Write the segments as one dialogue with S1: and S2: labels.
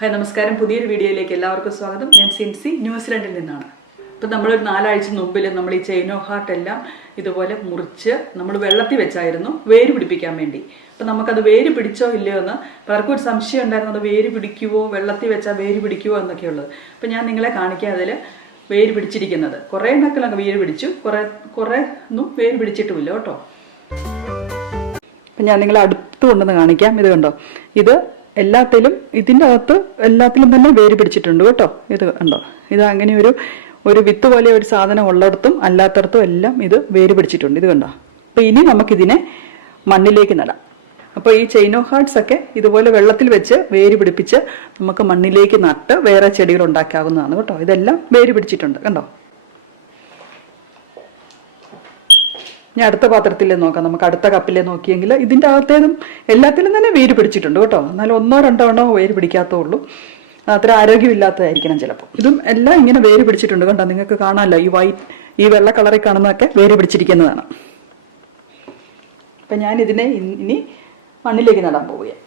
S1: Hi നമസ്കാരം. പുതിയൊരു വീഡിയോയിലേക്ക് എല്ലാവർക്കും സ്വാഗതം. ഞാൻ സിൻസി ന്യൂസിലൻഡിൽ നിന്നാണ്. ഇപ്പം നമ്മളൊരു നാലാഴ്ച മുമ്പിൽ നമ്മൾ ഈ ചൈനോ ഹാർട്ട് എല്ലാം ഇതുപോലെ മുറിച്ച് നമ്മൾ വെള്ളത്തിൽ വെച്ചായിരുന്നു വേര് പിടിപ്പിക്കാൻ വേണ്ടി. അപ്പം നമുക്കത് വേര് പിടിച്ചോ ഇല്ലയോ എന്ന് പലർക്കും ഒരു സംശയം ഉണ്ടായിരുന്നു. അത് വേര് പിടിക്കുവോ? വെള്ളത്തിൽ വെച്ചാൽ വേര് പിടിക്കുവോ എന്നൊക്കെ ഉള്ളത് അപ്പം ഞാൻ നിങ്ങളെ കാണിക്കാം അതിൽ വേര് പിടിച്ചിരിക്കുന്നത്. കുറേ എണ്ണക്കിലൊക്കെ വേര് പിടിച്ചു. കുറേ കുറേ ഒന്നും വേര് പിടിച്ചിട്ടുമില്ല കേട്ടോ. അപ്പം ഞാൻ നിങ്ങളെ അടുത്ത് കൊണ്ടുവന്ന് കാണിക്കാം. ഇത് കണ്ടോ? ഇത് എല്ലാത്തിലും ഇതിന്റെ അകത്ത് എല്ലാത്തിലും തന്നെ വേര് പിടിച്ചിട്ടുണ്ട് കേട്ടോ. ഇത് കണ്ടോ? ഇത് അങ്ങനെ ഒരു ഒരു വിത്ത് പോലെ ഒരു സാധനം ഉള്ളിടത്തും അല്ലാത്തടത്തും എല്ലാം ഇത് വേര് പിടിച്ചിട്ടുണ്ട്. ഇത് കണ്ടോ? അപ്പോൾ ഇനി നമുക്കിതിനെ മണ്ണിലേക്ക് നടാം. അപ്പോൾ ഈ ചെയിനോ ഹാർട്സ് ഒക്കെ ഇതുപോലെ വെള്ളത്തിൽ വെച്ച് വേര് പിടിപ്പിച്ച് നമുക്ക് മണ്ണിലേക്ക് നട്ട് വേറെ ചെടികൾ ഉണ്ടാക്കാവുന്നതാണ് കേട്ടോ. ഇതെല്ലാം വേര് പിടിച്ചിട്ടുണ്ട്. കണ്ടോ? ഞാൻ അടുത്ത പാത്രത്തിലേ നോക്കാം. നമുക്ക് അടുത്ത കപ്പിലേ നോക്കിയെങ്കിൽ ഇതിന്റെ അകത്തേതും എല്ലാത്തിലും തന്നെ വേര് പിടിച്ചിട്ടുണ്ട് കേട്ടോ. എന്നാലും ഒന്നോ രണ്ടോ എണ്ണോ വേര് പിടിക്കാത്തുള്ളൂ അത്ര ആരോഗ്യമില്ലാത്തതായിരിക്കണം ചിലപ്പോൾ. ഇതും എല്ലാം ഇങ്ങനെ വേര് പിടിച്ചിട്ടുണ്ട് കണ്ടോ? നിങ്ങൾക്ക് കാണാമല്ലോ. ഈ വൈറ്റ് ഈ വെള്ള കളറിൽ കാണുന്നതൊക്കെ വേര് പിടിച്ചിരിക്കുന്നതാണ്. അപ്പം ഞാൻ ഇതിനെ ഇനി മണ്ണിലേക്ക് നടാൻ പോവുകയാണ്.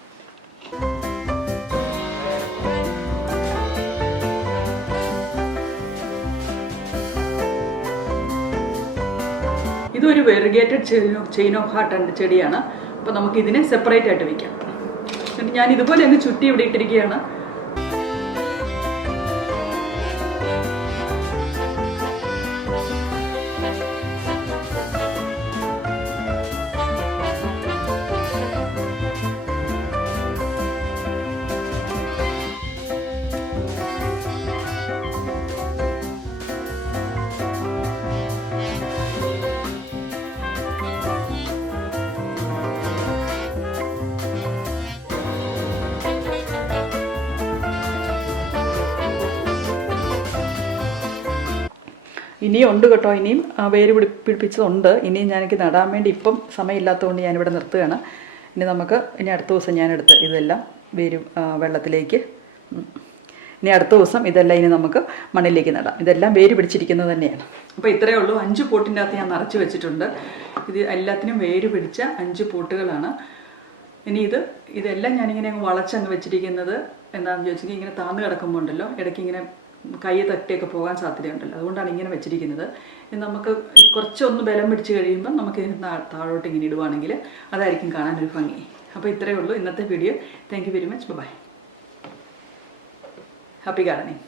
S1: ഇതൊരു വെറിഗേറ്റഡ് ചെയിൻ ഓഫ് ഹാർട്ട് ചെടിയാണ്. അപ്പോൾ നമുക്ക് ഇതിനെ സെപ്പറേറ്റ് ആയിട്ട് വയ്ക്കാം എന്നിട്ട് ഞാൻ ഇതുപോലെ അങ്ങ് ചുറ്റി ഇവിടെ ഇട്ടിരിക്കുകയാണ്. ഇനിയും ഉണ്ട് കേട്ടോ ഇനിയും വേര് പിടി പിടിപ്പിച്ചതുണ്ട്. ഇനിയും ഞാനെനിക്ക് നടാൻ വേണ്ടി ഇപ്പം സമയമില്ലാത്തതുകൊണ്ട് ഞാനിവിടെ നിർത്തുകയാണ്. ഇനി നമുക്ക് ഇനി അടുത്ത ദിവസം ഞാനെടുത്ത് ഇതെല്ലാം വേര് വെള്ളത്തിലേക്ക് ഇനി അടുത്ത ദിവസം ഇതെല്ലാം ഇനി നമുക്ക് മണ്ണിലേക്ക് നടാം. ഇതെല്ലാം വേര് പിടിച്ചിരിക്കുന്നത് തന്നെയാണ്. അപ്പോൾ ഇത്രയേ ഉള്ളൂ. അഞ്ച് പോട്ടിന്റെ അകത്ത് ഞാൻ നിറച്ച് വെച്ചിട്ടുണ്ട്. ഇത് എല്ലാത്തിനും വേര് പിടിച്ച അഞ്ച് പോട്ടുകളാണ്. ഇനി ഇത് ഇതെല്ലാം ഞാനിങ്ങനെ വളച്ചങ്ങ് വെച്ചിരിക്കുന്നത് എന്താണെന്ന് ചോദിച്ചെങ്കിൽ ഇങ്ങനെ താന്ന് കിടക്കുമ്പോൾ ഉണ്ടല്ലോ ഇടയ്ക്ക് ഇങ്ങനെ കൈ തട്ടിയൊക്കെ പോകാൻ സാധ്യതയുണ്ടല്ലോ. അതുകൊണ്ടാണ് ഇങ്ങനെ വെച്ചിരിക്കുന്നത്. നമുക്ക് കുറച്ചൊന്ന് ബലം പിടിച്ച് കഴിയുമ്പോൾ നമുക്ക് ഇതിന് താഴോട്ട് ഇങ്ങനെ ഇടുവാണെങ്കിൽ അതായിരിക്കും കാണാൻ ഒരു ഭംഗി. അപ്പോൾ ഇത്രയേ ഉള്ളൂ ഇന്നത്തെ video. Thank you very much bye happy gardening